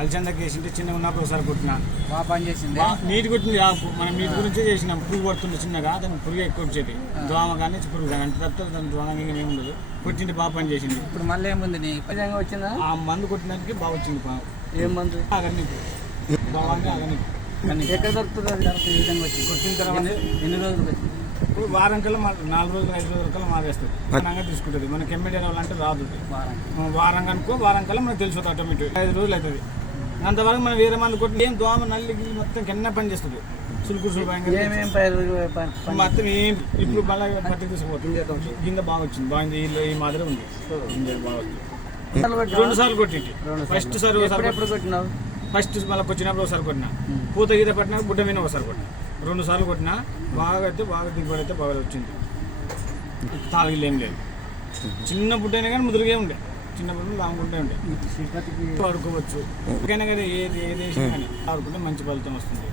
అల్చందకి వేసింటే చిన్నగా ఉన్నప్పుడు ఒకసారి కొట్టినా బాగా పని చేసింది. నీటి కొట్టింది మనం నీటి గురించే చేసినాం. పురుగు పడుతుంది చిన్నగా, దానికి పురుగు ఎక్కువ వచ్చేది. దోమ కానీ పురుగు కానీ అంటే తప్ప దాని దోమ ఏమి ఉండదు. కొట్టింటే బాగా పని చేసింది. ఇప్పుడు మళ్ళీ ఏముంది నీ విధంగా వచ్చిందా? ఆ మందు కొట్టినానికి బాగా వచ్చింది. ఏం మందు? అగనికి దోమకి అగనికి ఎక్కడ దొరుకుతుంది? అది ఈ విధంగా వచ్చింది. కొట్టిన తర్వాత ఎన్ని రోజులకు వచ్చింది? ఇప్పుడు వారం కల్లా 4 రోజులు 5 రోజుల కల్లా మారేస్తుంది. మనగా తీసుకుంటుంది. మనకి ఎమ్మెల్యే అంటే రాదు. వారం కనుక్కో, వారం కల్లా మనకు తెలిసిపోతుంది. ఆటోమేటిక్ 5 రోజులు అవుతుంది. అంతవరకు మనం వేరే మంది కొట్టి ఏం దోమ నల్లి మొత్తం కింద పని చేస్తుంది. సులుకుడు మొత్తం ఏం ఇప్పుడు మళ్ళీ పట్టి తీసుకుపోతుంది. గింజ బాగా వచ్చింది. బాగుంది. ఈ మాదిరి ఉంది. గింజ బాగా వచ్చింది. 2 సార్లు కొట్టింటి. ఫస్ట్ సారి ఎప్పుడు కొట్టినావు? ఫస్ట్ మళ్ళీ వచ్చినప్పుడు ఒకసారి కొట్టినా. పూత గీత పట్టినా గుడ్డ మీద ఒకసారి కొట్టినా. 2 సార్లు కొట్టినా. బాగా అయితే బాగా దిగుబడి అయితే బాగా వచ్చింది. తాగిలు ఏం లేదు. చిన్న బుడ్డ అయినా కానీ ముదురుగా ఉండే. చిన్న బుడ్డ లాంగుంటే ఉండే వాడుకోవచ్చు. ఎక్కడికైనా కానీ ఏది వేసినా కానీ ఆడుకుంటే మంచి ఫలితం వస్తుంది.